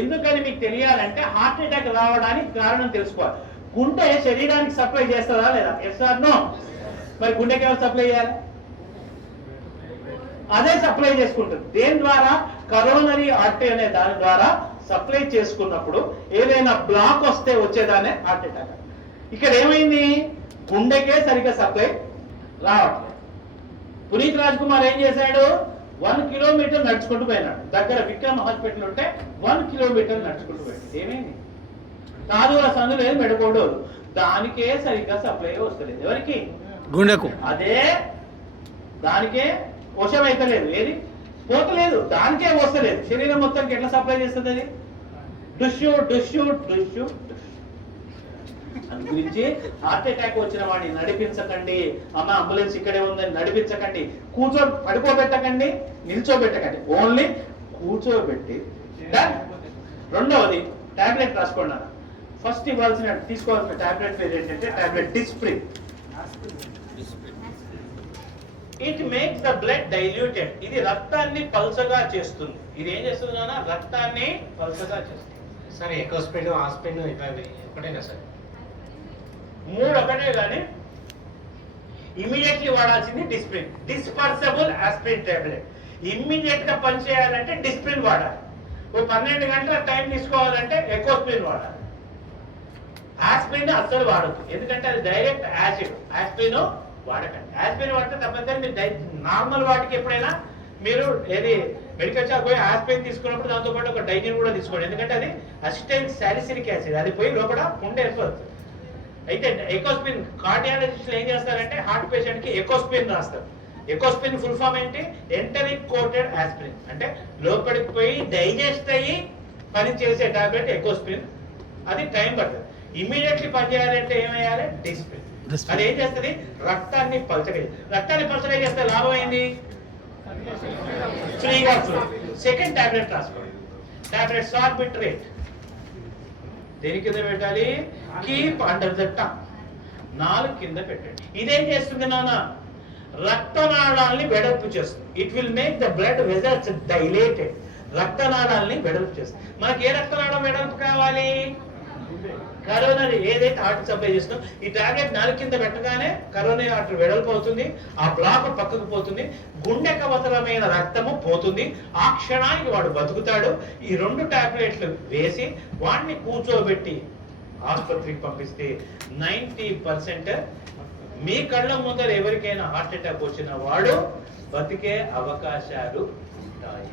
ఎందుకని మీకు తెలియాలంటే హార్ట్ అటాక్ రావడానికి కారణం తెలుసుకోవాలి. గుండె శరీరానికి సప్లై చేస్తుందా లేదా? Yes or no? మరి గుండెకి ఎవరు సప్లై చేయాలి? అదే సప్లై చేసుకుంటుంది. దేని ద్వారా? కరోనరీ ఆర్టరీ అనే దాని ద్వారా సప్లై చేసుకున్నప్పుడు ఏదైనా బ్లాక్ వస్తే వచ్చేదానే హార్ట్ అటాక్. ఇక్కడ ఏమైంది? గుండెకే సరిగ్గా సప్లై రావట్లేదు. పునీత్ రాజ్ కుమార్ ఏం చేశాడు? 1 కిలోమీటర్ నడుచుకుంటూ పోయినాడు. దగ్గర విక్రమ్ హాస్పిటల్ ఉంటే 1 కిలోమీటర్ నడుచుకుంటూ పోయాడు. ఏమైంది? కాదుల సందు లేదు, మెడకోడోలు, దానికే సరిగ్గా సప్లై వస్తలేదు. ఎవరికి? గుండెకు. అదే దానికే వశం అయితే లేదు, ఏది పోతలేదు, దానికే వస్తలేదు. శరీరం మొత్తానికి ఎట్లా సప్లై చేస్తుంది అది? డుష్యూ డుష్యూ డుష్యూ. అందు గురించి హార్ట్ అటాక్ వచ్చిన వాడిని నడిపించకండి. అమ్మ అంబులెన్స్ ఇక్కడే ఉందని నడిపించకండి. పడుకోబెట్టకండి, నిల్చోబెట్టకండి, ఓన్లీ కూర్చోబెట్టి. రెండవది టాబ్లెట్ రాసుకోండి. ఫస్ట్ తీసుకోవాల్సిన టాబ్లెట్ పేరు ఏంటంటే tablet Disprin. It makes the blood diluted. ఇది రక్తాన్ని పల్చగా చేస్తుంది. ఇది ఏం చేస్తుంది నాన్న? రక్తాన్ని పల్చగా చేస్తుంది. సరే, ఎకోస్పిన్, ఆస్పిన్ ఒకటేనా సార్? 3 ఒకటే, కానీ ఇమీడియట్లీ వాడాల్సింది Disprin. Dispersible aspirin tablet. Immediate గా పనిచేయాలంటే డిస్ప్రిన్ వాడాలి. 12 గంటల టైం తీసుకోవాలంటే ఎకోస్పిన్ వాడాలి. ఆస్పిరిన్ అస్సలు వాడద్దు, ఎందుకంటే అది డైరెక్ట్ యాసిడ్. ఆస్పిరిన్ వాడకండి. ఆస్పిరిన్ వాడితే తప్పనిసరి మీరు నార్మల్ వాటికి ఎప్పుడైనా మీరు ఏది మెడికల్ షాప్ పోయి ఆస్పిరిన్ తీసుకున్నప్పుడు దాంతో పాటు ఒక డైజిన్ కూడా తీసుకోండి. ఎందుకంటే అది అసిటైల్ సాలిసిలిక్ యాసిడ్, అది పోయి లోపల పుండె ఏర్పడుతుంది. అయితే ఎకోస్పిన్ కార్డియాలజిస్టులు ఏం చేస్తారంటే హార్ట్ పేషెంట్ కి ఎకోస్పిన్ రాస్తారు. ఎకోస్పిన్ ఫుల్ ఫామ్ ఏంటి? Enteric coated aspirin. అంటే లోపలికి పోయి డైజెస్ట్ అయ్యి పని చేసే టాబ్లెట్ ఎకోస్పిన్. అది టైం పడుతుంది. ఇమీడియట్లీ పనిచేయాలంటే ఏమయ్యాలి? డిస్ప్రిన్. అది ఏం చేస్తుంది? రక్తాన్ని పలచగా. రక్తాన్ని పలచగా చేస్తే లాభం ఏంది? ఫ్రీగా ఫ్లో. సెకండ్ టాబ్లెట్ రాసుకోండి. టాబ్లెట్ సార్బిట్రేట్. దేని కింద పెట్టాలి? Keep under the tongue. 4 కింద పెట్టండి. ఇదేం చేస్తుంది నాన్న? రక్తనాళాలని వెడల్పు చేస్తుంది. It will make the blood vessels dilated. రక్తనాళాలని వెడల్పు చేస్తుంది. మనకి ఏ రక్తనాళం వెడల్పు కావాలి? కరోనరీ ఏదైతే హార్ట్ సప్లై చేస్తుందో ఈ టాబ్లెట్ 4 కింద పెట్టగానే కరోనరీ ఆర్టరీ వెడల్పు అవుతుంది. ఆ బ్లాక్ పక్కకు పోతుంది. గుండెకు అవసరమైన రక్తము పోతుంది. ఆ క్షణానికి వాడు బతుకుతాడు. ఈ 2 టాబ్లెట్లు వేసి వాడిని కూర్చోబెట్టి ఆసుపత్రికి పంపిస్తే 90% మీ కళ్ళ ముందర ఎవరికైనా హార్ట్ అటాక్ వచ్చిన వాడు బతికే అవకాశాలు ఉంటాయి.